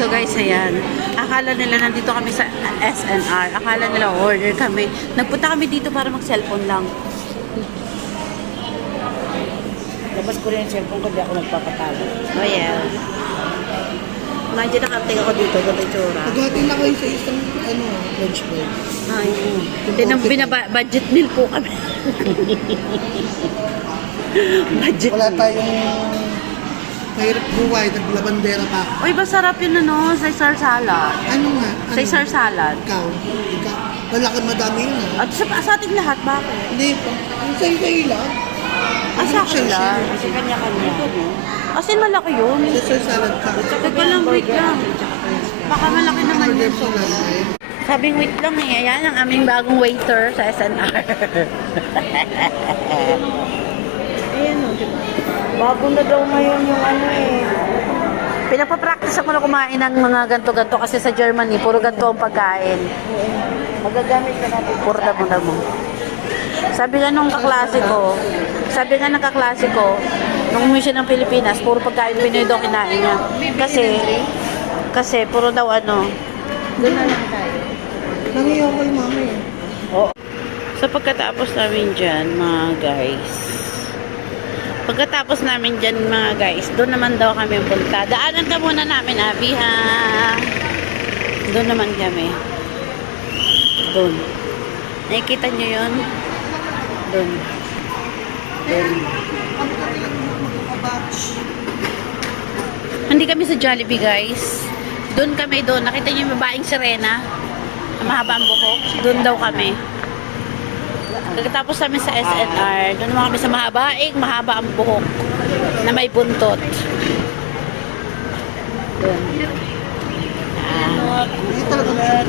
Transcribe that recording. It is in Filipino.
So guys, ayan. Akala nila nandito kami sa SNR. Akala nila order kami. Nagpunta kami dito para mag-cellphone lang. Labas ko rin yung cellphone ko, di ako nagpapatalo. Oh yeah. Nandiyan nakating ako dito, ganda yung tsura. Paghatin na kayo sa isang lunch break. Ay, hindi nang budget meal po kami. Budget Wala meal. tayong mahirap buhay, naglabandera pa. Uy, masarap yun ano, Caesar salad. Ano nga? Caesar salad. Ikaw. Malaki madami yun ah. At sa ating lahat, bakit? Hindi pa. Ang sa'yo lang. Sa akin lang. Kasi kanya-kanya. As in, malaki yun. Caesar salad ka. Teka lang, wait lang. Baka malaki naman yun. So, Ay, sabing wait lang eh. Ayan ang aming bagong waiter sa SNR. Ayan o, diba? Bago na daw ngayon yung ano eh. Pinapapractice ako na kumain ng mga ganto-ganto kasi sa Germany, puro ganto ang pagkain. Magagamit ka natin. Puro damo-damo. Sabi nga nung kaklase ko, nung umuwi siya ng Pilipinas, puro pagkain Pinoy daw kinain niya. Kasi puro daw ano. Doon na lang tayo. nangiyaw kay mama eh. So pagkatapos namin dyan, mga guys, doon naman daw kami punta. Daanan ka muna namin, Abby, ha? Doon naman kami. Doon. Nakikita nyo yun? Doon. Hindi kami sa Jollibee, guys. Doon kami doon. Nakita nyo yung babaeng sirena? Ang mahaba ang buhok. Doon daw kami. Pagkatapos namin sa SNR, doon naman kami sa mahaba ang buhok na may buntot. Doon. Hindi talaga.